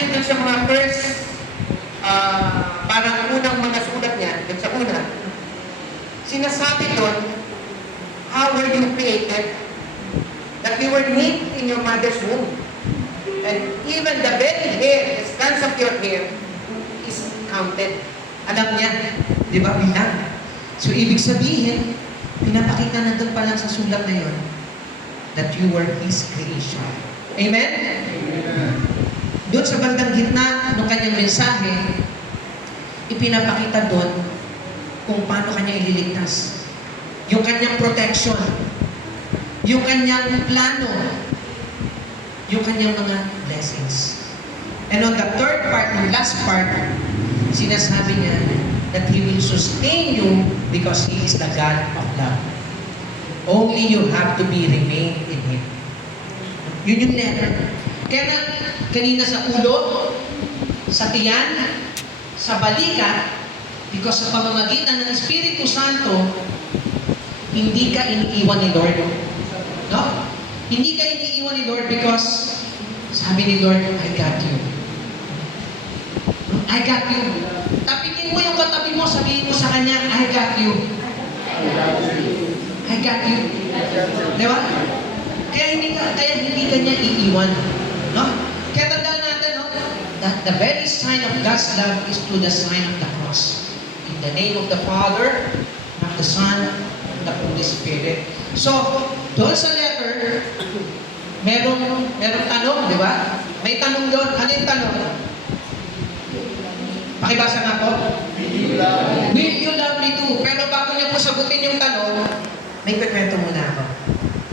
natin dun sa mga first, parang unang mga sulat niya, dun sa una, sinasabi dun, how were you created? That we were knit in your mother's womb. And even the very hair, the strands of your hair, is counted. Alam niya, di ba, bilang. So, ibig sabihin, pinapakita na doon pa lang sa sulat na yun, that you were His creation. Amen? Amen. Doon sa bandang gitna ng kanyang mensahe, ipinapakita doon kung paano kanya ililigtas. Yung kanyang protection, yung kanyang plano, yung kanyang mga blessings. And on the third part, yung last part, sinasabi niya that He will sustain you because He is the God of love. Only you have to be remain in Him. Yun yung letter. Kaya na, kanina sa ulo, sa tiyan, sa balikat, because sa pamamagitan ng Espiritu Santo, hindi ka iniiwan ni Lord. No? Hindi ka iniiwan ni Lord because sabi ni Lord, I got you. I got you. Tapikin mo yung katabi mo, sabihin mo sa kanya, I got you. I got you. Di ba? Kaya hindi ka niya iiwan. No? Kaya tandaan natin, no? That the very sign of God's love is through the sign of the cross. In the name of the Father, of the Son, and the Holy Spirit. So, doon sa letter, merong tanong, di ba? May tanong doon. Ano yung tanong? Pakibasa nga po. Will you love me too? Pero bago niyo po sagutin yung tanong, may kikwento muna ako.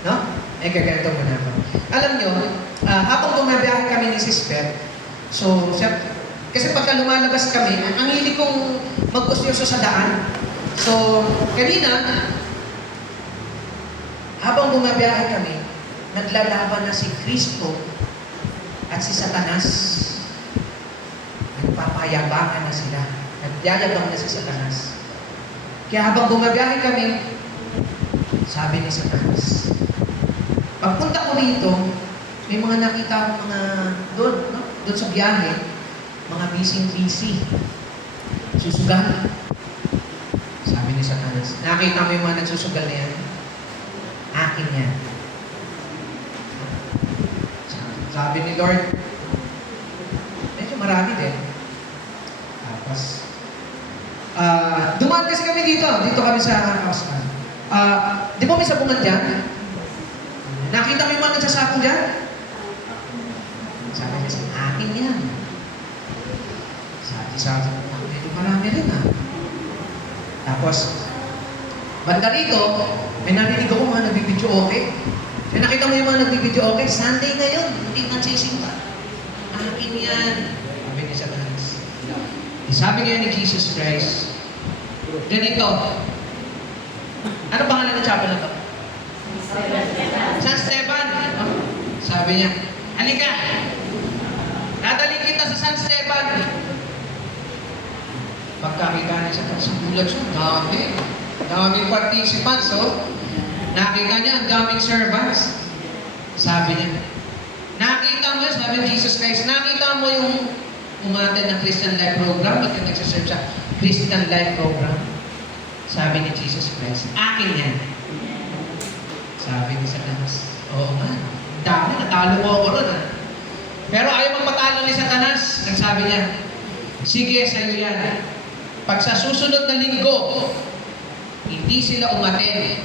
No? May kikwento muna ako. Alam niyo, habang bumabiyahe kami ni Sis Beth, so, kasi pagka lumalabas kami, ang hilig kong mag-usyoso sa daan. So, kanina, habang bumabiyahe kami, naglalaban na si Kristo at si Satanas. Nagpapayabangan na sila. Nagyayabang na si Satanas. Kaya habang bumabiyahe kami, sabi ni Satanas, pagpunta ko rito, may mga nakita akong mga doon, no? Doon sa biyahe, mga busy-busy. Susugal. Sabi ni Satanas, nakita mo yung mga nagsusugal na yan? Akin yan. Sabi ni Lord, medyo marami din. Tapos, dumaan kasi kami dito. Dito kami sa Osman. Di ba may sabungan dyan? Nakita mo yung mga nagsasakong dyan? Sabi niya, akin yan. Sabi ko, medyo marami rin Tapos, banda rito, may narinig ako mga nagbibidyo okay. Kaya nakita mo yung mga nagbibidyo okay, Sunday ngayon, hindi nagsisimba. Akin yan. Sabi niya sa Tanas. Sabi niya ni Jesus Christ, ganito, ano pangalan ng chapel na to? San Esteban. Sabi niya, halika, dadalhin kita sa San Esteban. Pagkakita niya sa bulag siya, daming participants, nakita niya ang daming servants. Sabi niya, nakita mo, sabi ni Jesus Christ, nakita mo yung umaten ng Christian Life Program, at yung nagsaserve sa Christian Life Program. Sabi ni Jesus Christ, akin yan. Sabi ni Satanas, oo nga, dami, natalo mo ako ron Pero ayaw magpatalo ni Satanas. Nagsabi niya, sige, sa'yo yan. Pag sa susunod na linggo, hindi sila umaten.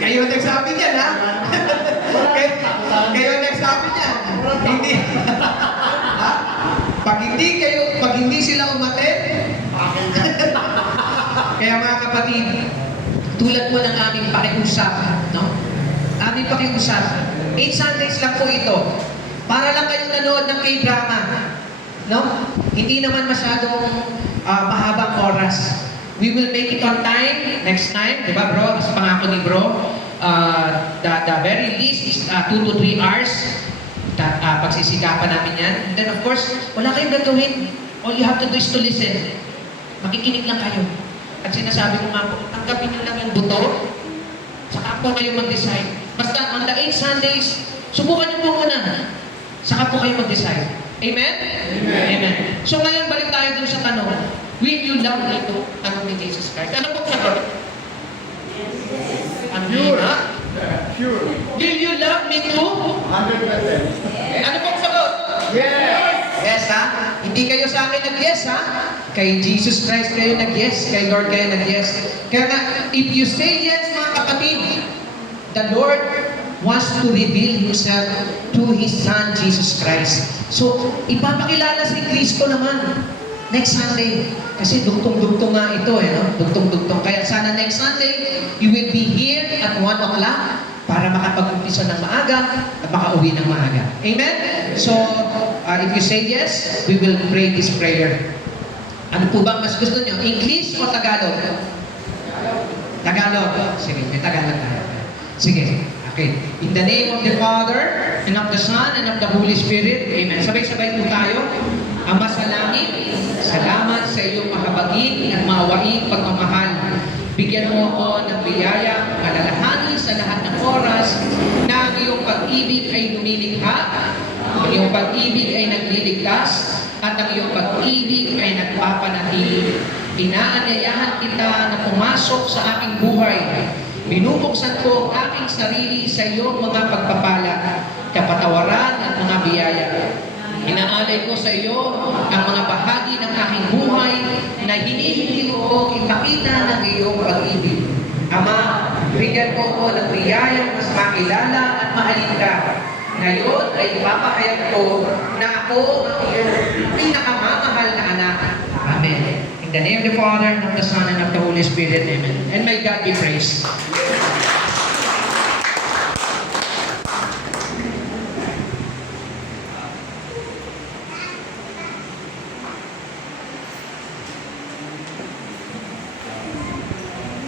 Kayo nagsabi niyan, ha? Kayo nagsabi niyan. Hindi. Pag hindi sila umaten, kaya mga kapatid, tulad po ng aming pakiusap, no? Aming pakiusap, 8 Sundays lang po ito. Para lang kayong nanood ng K-drama, no? Hindi naman masyadong mahabang oras. We will make it on time next time, di ba bro? As pangako ni bro, the very least is 2 to 3 hours. Pagsisikapan namin yan. And then of course, wala kayong gagawin. All you have to do is to listen. Makikinig lang kayo. At sinasabi ko nga po, tanggapin nyo lang yung buto, saka po kayo mag-decide. Basta on the 8 Sundays, subukan niyo po muna. Saka po kayo mag-decide. Amen? Amen. So ngayon, balik tayo dun sa tanong. Will you love me too? Tanong ni Jesus Christ. Ano po sagot? Ano na? Sure. Will you love me too? 100%. Ano pong sagot? Yes. Yes, ha? Hindi kayo sa akin nag-yes, ha? Kay Jesus Christ kayo nag-yes. Kay Lord kayo nag-yes. Kaya nga, if you say yes, mga kapatid, the Lord wants to reveal Himself to His Son, Jesus Christ. So, ipapakilala si Kristo naman next Sunday. Kasi dugtong-dugtong nga ito, no? Dugtong-dugtong. Kaya sana next Sunday, you will be here at 1 o'clock para makapag-umpisa ng maaga at makauwi ng maaga. Amen? So, if you say yes, we will pray this prayer. Ano po bang mas gusto nyo? English o Tagalog? Tagalog. Sige, may Tagalog tayo. Sige. Okay. In the name of the Father, and of the Son, and of the Holy Spirit. Amen. Sabay-sabay po tayo. Ama sa langit, salamat sa iyong makabaging at maawaing pagmamahal. Bigyan mo ako ng biyaya, alalahanin sa lahat ng oras na ang iyong pag-ibig ay lumilikha, ang iyong pag-ibig ay nagliligtas, at ang iyong pag-ibig ay nagpapanatili. Inaanyayahan kita na pumasok sa aking buhay. Binubuksan ko ang aking sarili sa iyong mga pagpapala, kapatawaran at mga biyaya. Inaalay ko sa iyo ang mga bahagi ng aking buhay na hinihingi ko ipakita ng iyong pag-ibig. Ama, bigyan mo ko ng biyaya mas makilala at mahalin ka. Ngayon ay ipapahayag ko na ako ang iyong pinakamamahal na anak. Amen. In the name of the Father, and of the Son, and of the Holy Spirit. Amen. And may God be praised.